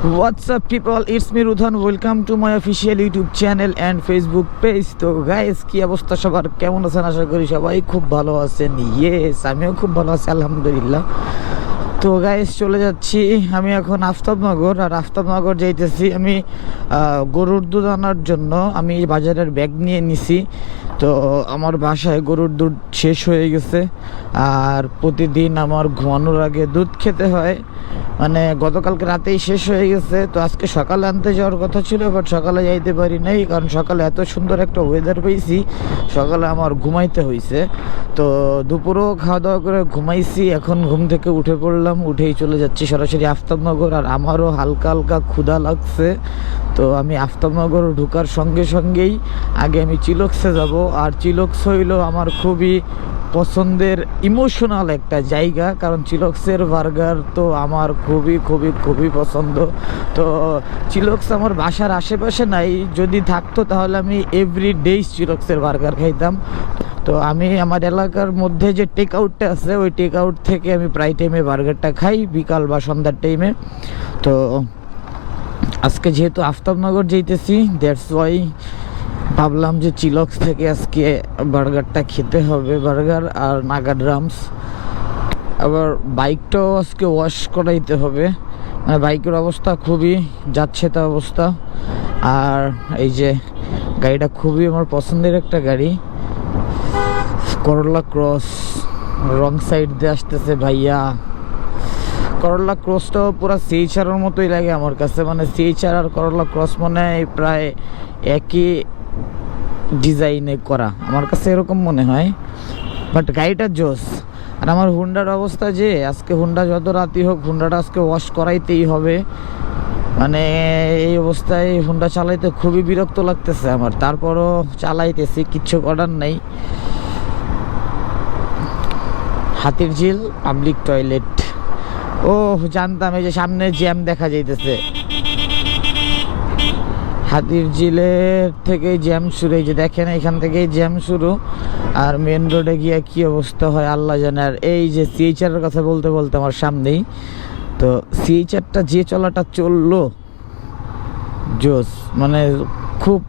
What's up people, it's me Rudhan. Welcome to my official YouTube channel and Facebook page. তো guys কি অবস্থা সবার, কেমন আছেন? আশা করি সবাই খুব ভালো আছেন। ইয়েস, আমিও খুব ভালো আছি আলহামদুলিল্লাহ। তো গাইস চলে যাচ্ছি আমি এখন আফতাবনগর, আর আফতাবনগর যাইতেছি আমি গরুর দুধ আনার জন্য। আমি বাজারের ব্যাগ নিয়ে নিছি। তো আমার বাসায় গরুর দুধ শেষ হয়ে গেছে, আর প্রতিদিন আমার ঘুমানোর আগে দুধ খেতে হয়। মানে গতকালকে রাতেই শেষ হয়ে গেছে। তো আজকে সকালে আনতে যাওয়ার কথা ছিল, বাট সকালে যাইতে পারি নাই, কারণ সকালে এত সুন্দর একটা ওয়েদার পেয়েছি, সকালে আমার ঘুমাইতে হয়েছে। তো দুপুরও খাওয়া দাওয়া করে ঘুমাইছি, এখন ঘুম থেকে উঠে পড়লাম, উঠেই চলে যাচ্ছি সরাসরি আফতাবনগর। আর আমারও হালকা হালকা ক্ষুধা লাগছে। তো আমি আফতাবনগর ঢোকার সঙ্গে সঙ্গেই আগে আমি চিলক্সে যাব। আর চিলক্স হইল আমার খুবই পছন্দের ইমোশনাল একটা জায়গা, কারণ চিলক্সের বার্গার তো আমার খুবই খুবই খুবই পছন্দ। তো চিলক্স আমার বাসার আশেপাশে নাই, যদি থাকতো তাহলে আমি এভরিডে চিলক্সের বার্গার খাইতাম। তো আমি আমার এলাকার মধ্যে যে টেক আউটটা আছে, ওই টেক আউট থেকে আমি প্রায় টাইমে বার্গারটা খাই, বিকাল বা সন্ধ্যার টাইমে। তো আজকে যেহেতু আফতাবনগর যাইতেছি, দ্যাটস ওয়াই ভাবলাম যে চিলক্স থেকে আজকে বার্গারটা খেতে হবে, বার্গার আর নাগা ড্রামস। আবার বাইকটাও আজকে ওয়াশ করাইতে হবে, মানে বাইকের অবস্থা খুবই যাচ্ছে তা অবস্থা। আর এই যে গাড়িটা খুবই আমার পছন্দের একটা গাড়ি, করলা ক্রস, রং সাইড দিয়ে আসতেছে ভাইয়া। করলা ক্রসটাও পুরো সিএইচআরের মতোই লাগে আমার কাছে, মানে সিএইচআর আর করলা ক্রস মনে হয় প্রায় একই ডিজাইনে করা, আমার কাছে এরকম মনে হয়। বাট গাড়িটা জোস। আর আমার হুন্ডার অবস্থা যে, আজকে হুন্ডা যত রাতই হোক হুন্ডাটা আজকে ওয়াশ করাইতেই হবে। মানে এই অবস্থায় হুন্ডা চালাইতে খুবই বিরক্ত লাগতেছে আমার, তারপরও চালাইতেছি, কিচ্ছু করার নেই। হাতিরঝিল পাবলিক টয়লেট, ও জানতাম এই যে সামনে জ্যাম দেখা যাইতেছে, হাতিরঝিলের থেকে জ্যাম শুরু। এই যে দেখেন এখান থেকেই জ্যাম শুরু, আর মেন রোডে গিয়ে কি অবস্থা হয় আল্লাহ জানে। আর এই যে সিএইচআরের কথা বলতে বলতে আমার সামনেই তো সিএইচআরটা যে চলাটা চললো জোস, মানে খুব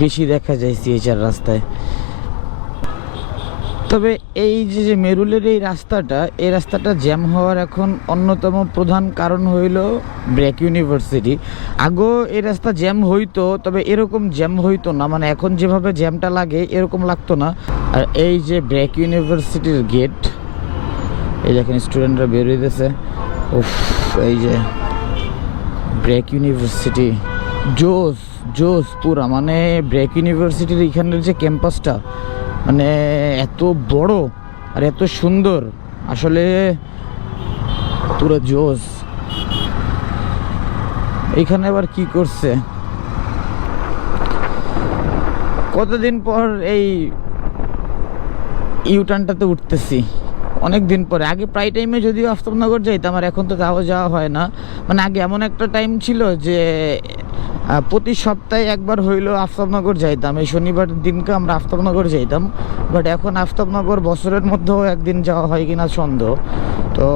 বেশি দেখা যায় সিএইচআর রাস্তায়। তবে এই যে মেরুলের এই রাস্তাটা জ্যাম হওয়ার এখন অন্যতম প্রধান কারণ হইল ব্র্যাক ইউনিভার্সিটি। আগেও এই রাস্তা জ্যাম হইতো, তবে এরকম জ্যাম হইতো না, মানে এখন যেভাবে জ্যামটা লাগে এরকম লাগতো না। আর এই যে ব্র্যাক ইউনিভার্সিটির গেট, এই দেখেন স্টুডেন্টরা বের হইতেছে। উফ, এই যে ব্র্যাক ইউনিভার্সিটি জোস জোস পুরা, মানে ব্র্যাক ইউনিভার্সিটির এখানের যে ক্যাম্পাসটা মানে এত বড় আর এত সুন্দর, আসলে পুরো জোস। এখানে আবার কি করছে, কতদিন পর এই ইউটার্নটাতে উঠতেছি, অনেক দিন পরে। আগে প্রায় টাইমে যদিও আফতাবনগর যাইতাম, আর এখন তো যাওয়া হয় না। মানে আগে এমন একটা টাইম ছিল যে প্রতি সপ্তাহে একবার হইলেও আফতাবনগর যাইতাম, এই শনিবার দিনকে আমরা আফতাবনগর যাইতাম। বাট এখন আফতাবনগর বছরের মধ্যেও একদিন যাওয়া হয় কিনা সন্দেহ। তো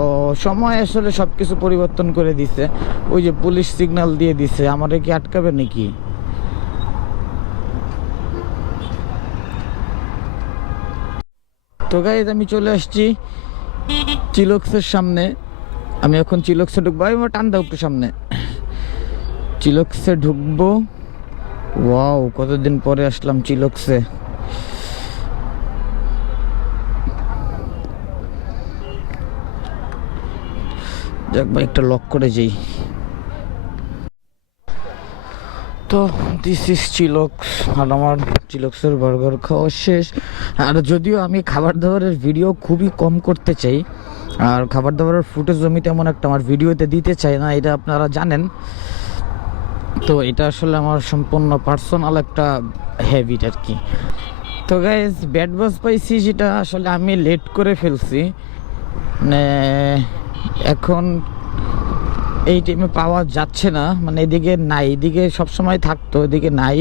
সময় আসলে সব কিছু পরিবর্তন করে দিছে। ওই যে পুলিশ সিগন্যাল দিয়ে দিছে, আমারে কি আটকাবে নাকি? তো গাইজ আমি চলে আসছি চিলক্সের সামনে। আমি এখন চিলক্সে ঢুকবো, আমি টান দাও একটু সামনে, চিলক্সে ঢুকবো। ওয়াও, কতদিন পরে আসলাম চিলক্সে। যাক ভাই, একটা লক করে যাই। তো দিস ইজ চিলক্স, আর আমার চিলক্সের বার্গার খাওয়া শেষ। আর যদিও আমি খাবার দাবারের ভিডিও খুবই কম করতে চাই, আর খাবার দাবারের ফুটেজ জমি তেমন একটা আমার ভিডিওতে দিতে চাই না, এটা আপনারা জানেন। তো এটা আসলে আমার সম্পূর্ণ পার্সোনাল একটা হ্যাবিট আর কি। তো গাইজ ব্যাড বাস পাইছি, যেটা আসলে আমি লেট করে ফেলছি, মানে এখন এই টাইমে পাওয়া যাচ্ছে না, মানে এদিকে নাই, এদিকে সবসময় থাকতো, এদিকে নাই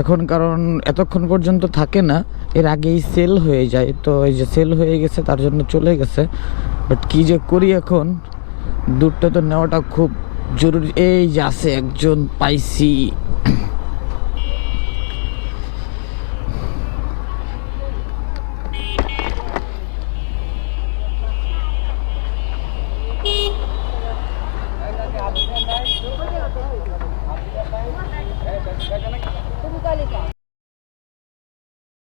এখন, কারণ এতক্ষণ পর্যন্ত থাকে না, এর আগেই সেল হয়ে যায়। তো এই যে সেল হয়ে গেছে তার জন্য চলে গেছে। বাট কী যে করি এখন, দুধটা তো নেওয়াটা খুব জরুরি এই যে আছে একজন পাইছি